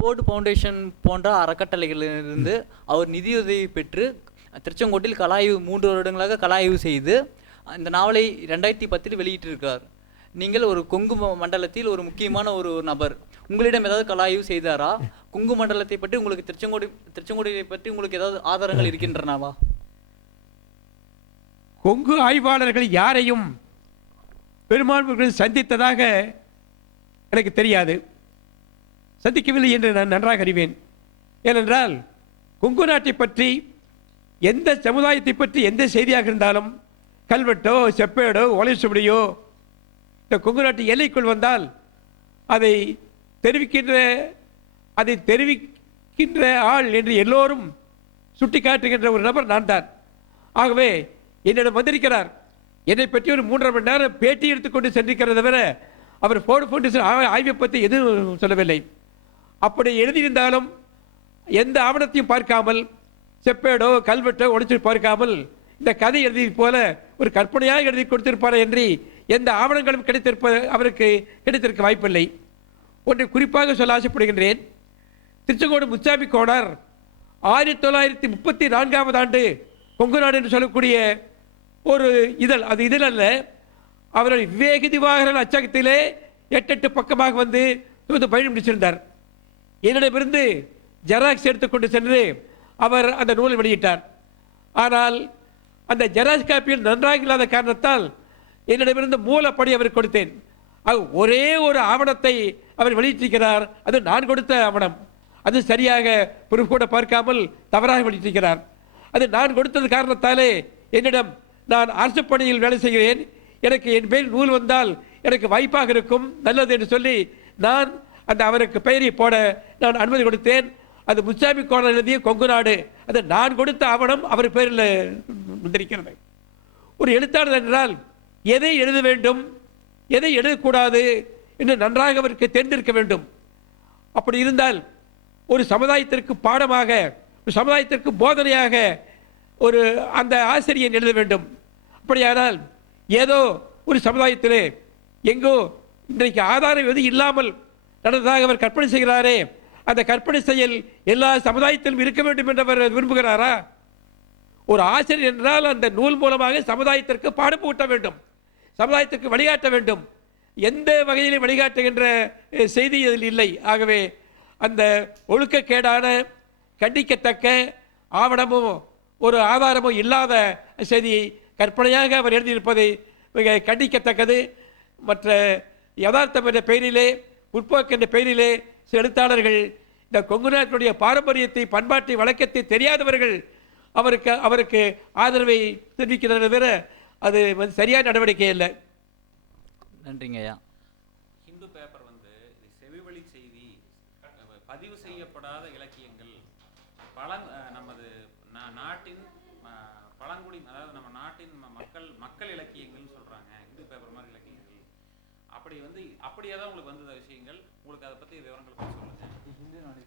Ford foundation போன்ற அறக்கட்டளைகளிலிருந்து அவர் நிதியுதவி பெற்று திருச்செங்கோட்டில் கல ஆய்வு 3 வருடங்களாக கல ஆய்வு செய்து இந்த நாவலை 2010 வெளியிட்டிருக்கார். நீங்கள் ஒரு கொங்கு மண்டலத்தில் ஒரு முக்கியமான ஒரு நபர். உங்களிடம் ஏதாவது கல ஆய்வு செய்தாரா? கொங்கு மண்டலத்தை பற்றி உங்களுக்கு திருச்செங்கோட்டை பற்றி உங்களுக்கு ஏதாவது ஆதாரங்கள் இருக்கின்றனவா? கொங்கு ஆய்வாளர்கள் யாரையும் பெரும்பான்மைகள் சந்தித்ததாக எனக்கு தெரியாது. சந்திக்கவில்லை என்று நான் நன்றாக அறிவேன். ஏனென்றால் கொங்கு நாட்டை பற்றி எந்த சமுதாயத்தை பற்றி எந்த செய்தியாக இருந்தாலும் கல்வெட்டோ செப்பேடோ ஒலைசுவடியோ இந்த கொங்கு நாட்டு எல்லைக்குள் வந்தால் அதை தெரிவிக்கின்ற ஆள் என்று எல்லோரும் சுட்டி காட்டுகின்ற ஒரு நபர் நான் தான். ஆகவே என்னிடம் வந்திருக்கிறார். என்னை பற்றி ஒரு 3.5 மணி நேரம் பேட்டி எடுத்துக்கொண்டு சென்றிருக்கிறத தவிர அவர் ஃபோர்டு ஃபவுண்டேஷன் ஆய்வை பற்றி எதுவும் சொல்லவில்லை. அப்படி எழுதியிருந்தாலும் எந்த ஆவணத்தையும் பார்க்காமல் செப்பேடோ கல்வெட்டோ ஒழிச்சு பார்க்காமல் இந்த கதை எழுதியது போல ஒரு கற்பனையாக எழுதி கொடுத்திருப்பார் என்று எந்த ஆவணங்களும் அவருக்கு கிடைத்திருக்க வாய்ப்பில்லை. ஒன்றை குறிப்பாக சொல்ல ஆசைப்படுகின்றேன். திருச்செங்கோடு முச்சாமி கோனார் 1934ஆம் ஆண்டு கொங்கு நாடு என்று சொல்லக்கூடிய ஒரு இதழ், அது இதழ் அல்ல, அவருடைய விவேக திவாகரன் அச்சகத்திலே 8 பக்கமாக வந்து பயணம் முடிச்சிருந்தார். என்னிடமிருந்து ஜெராக்ஸ் எடுத்துக்கொண்டு சென்று அவர் அந்த நூலை வெளியிட்டார். ஆனால் அந்த ஜெராக்ஸ் காப்பியில் நன்றாக இல்லாத காரணத்தால் என்னிடமிருந்து மூலப்படி அவருக்கு கொடுத்தேன். ஒரே ஒரு ஆவணத்தை அவர் வெளியிட்டிருக்கிறார். அது நான் கொடுத்த ஆவணம். அது சரியாக கூட பார்க்காமல் தவறாக வெளியிட்டிருக்கிறார். அது நான் கொடுத்தது காரணத்தாலே என்னிடம் நான் அரசு பணியில் வேலை செய்கிறேன், எனக்கு என் பேர் நூல் வந்தால் எனக்கு வாய்ப்பாக இருக்கும், நல்லது என்று சொல்லி நான் அந்த அவருக்கு பெயரை போட நான் அனுமதி கொடுத்தேன். அது முச்சாமி கோணம் எழுதிய கொங்கு நாடு, அது நான் கொடுத்த ஆவணம் அவர் பேரில் வந்திருக்கிறது. ஒரு எழுத்தாளர் என்றால் எதை எழுத வேண்டும் எதை எழுதக்கூடாது என்று நன்றாக அவருக்கு தெரிந்திருக்க வேண்டும். அப்படி இருந்தால் ஒரு சமுதாயத்திற்கு பாடமாக, ஒரு சமுதாயத்திற்கு போதனையாக ஒரு அந்த ஆசிரியர் எழுத வேண்டும். அப்படியானால் ஏதோ ஒரு சமுதாயத்திலே எங்கோ இன்றைக்கு ஆதாரம் எதுவும் இல்லாமல் நடந்ததாக அவர் கற்பனை செய்கிறாரே, அந்த கற்பனை செயல் எல்லா சமுதாயத்திலும் இருக்க வேண்டும் என்று அவர் விரும்புகிறாரா? ஒரு ஆசிரியர் என்றால் அந்த நூல் மூலமாக சமுதாயத்திற்கு பாடம் ஊட்ட வேண்டும், சமுதாயத்திற்கு வழிகாட்ட வேண்டும். எந்த வகையிலும் வழிகாட்டுகின்ற செய்தி அதில் இல்லை. ஆகவே அந்த ஒழுக்கக்கேடான கண்டிக்கத்தக்க ஆவணமும் ஒரு ஆதாரமும் இல்லாத செய்தியை கற்பனையாக அவர் எழுதியிருப்பதை மிக கண்டிக்கத்தக்கது. மற்ற யதார்த்தம் என்ற பெயரிலே, உட்போக்கு என்ற பெயரிலே சில எழுத்தாளர்கள் இந்த கொங்கு நாட்டினுடைய பாரம்பரியத்தை, பண்பாட்டை, வழக்கத்தை தெரியாதவர்கள் அவருக்கு ஆதரவை தெரிவிக்கிறத தவிர அது சரியான நடவடிக்கை இல்லை. நன்றிங்க ஐயா. ஹிந்து பேப்பர் வந்து செவிவழி செய்தி, பதிவு செய்யப்படாத இலக்கியங்கள், நமது நாட்டின் பழங்குடி, அதாவது நம்ம நாட்டின் மக்கள் இலக்கியங்கள்னு சொல்றாங்க ஹிந்து பேப்பர் மாதிரி இலக்கியங்கள். அப்படி ஏதாவது உங்களுக்கு வந்த விஷயங்கள், உங்களுக்கு அதை பற்றி விவரங்கள் சொல்லுங்க.